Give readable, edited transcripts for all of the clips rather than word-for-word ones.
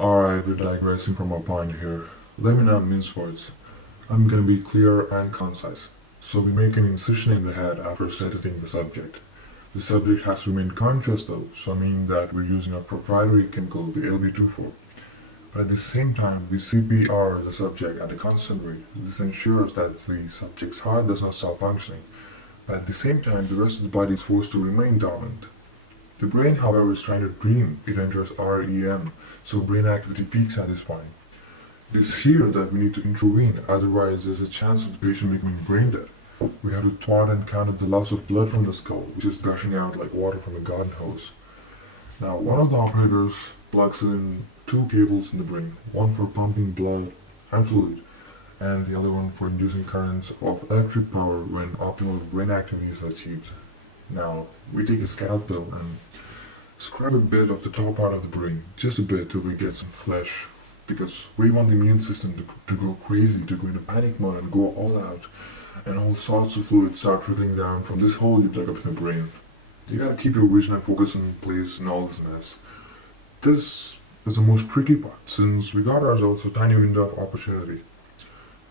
Alright, we're digressing from our point here. Let me not mince words. I'm gonna be clear and concise. So we make an incision in the head after sedating the subject. The subject has to remain conscious though, so meaning that we're using a proprietary chemical, the LB24. But at the same time, we CPR the subject at a constant rate. This ensures that the subject's heart does not stop functioning. But at the same time, the rest of the body is forced to remain dormant. The brain, however, is trying to dream. It enters REM, so brain activity peaks at this point. It is here that we need to intervene, otherwise there's a chance of the patient becoming brain dead. We have to thwart and counter the loss of blood from the skull, which is gushing out like water from a garden hose. Now, one of the operators plugs in two cables in the brain, one for pumping blood and fluid, and the other one for inducing currents of electric power when optimal brain activity is achieved. Now, we take a scalpel and scrub a bit of the top part of the brain, just a bit till we get some flesh, because we want the immune system to go crazy, to go into panic mode and go all out, and all sorts of fluids start trickling down from this hole you dug up in the brain. You gotta keep your vision and focus in place in all this mess. This is the most tricky part, since we got ourselves a tiny window of opportunity.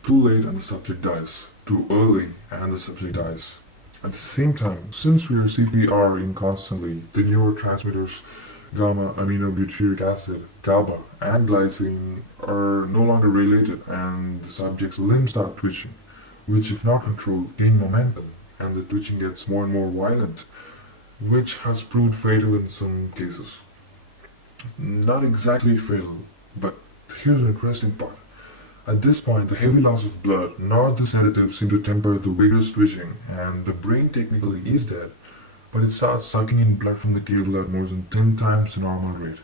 Too late and the subject dies. Too early and the subject dies. At the same time, since we are CPRing constantly, the neurotransmitters gamma aminobutyric acid, GABA, and glycine are no longer related and the subject's limbs start twitching, which if not controlled gain momentum and the twitching gets more and more violent, which has proved fatal in some cases. Not exactly fatal, but here's the interesting part. At this point, the heavy loss of blood, not the sedative, seem to temper the vigorous twitching, and the brain technically is dead, but it starts sucking in blood from the cable at more than 10 times the normal rate.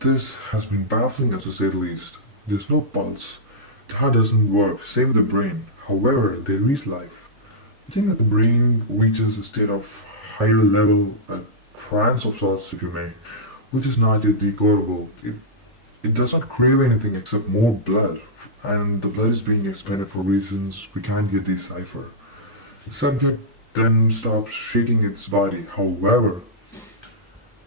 This has been baffling us to say the least. There's no pulse. The heart doesn't work, same with the brain. However, there is life. I think that the brain reaches a state of higher level, a trance of sorts, if you may, which is not yet decodable. It does not crave anything except more blood, and the blood is being expended for reasons we can't yet decipher. The subject then stops shaking its body. However,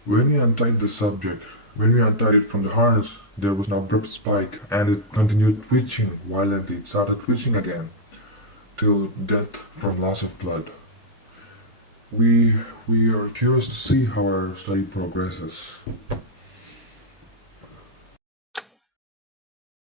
when we untied the subject, when we untied it from the harness, there was an abrupt spike, and it continued twitching violently. It started twitching again, till death from loss of blood. We are curious to see how our study progresses.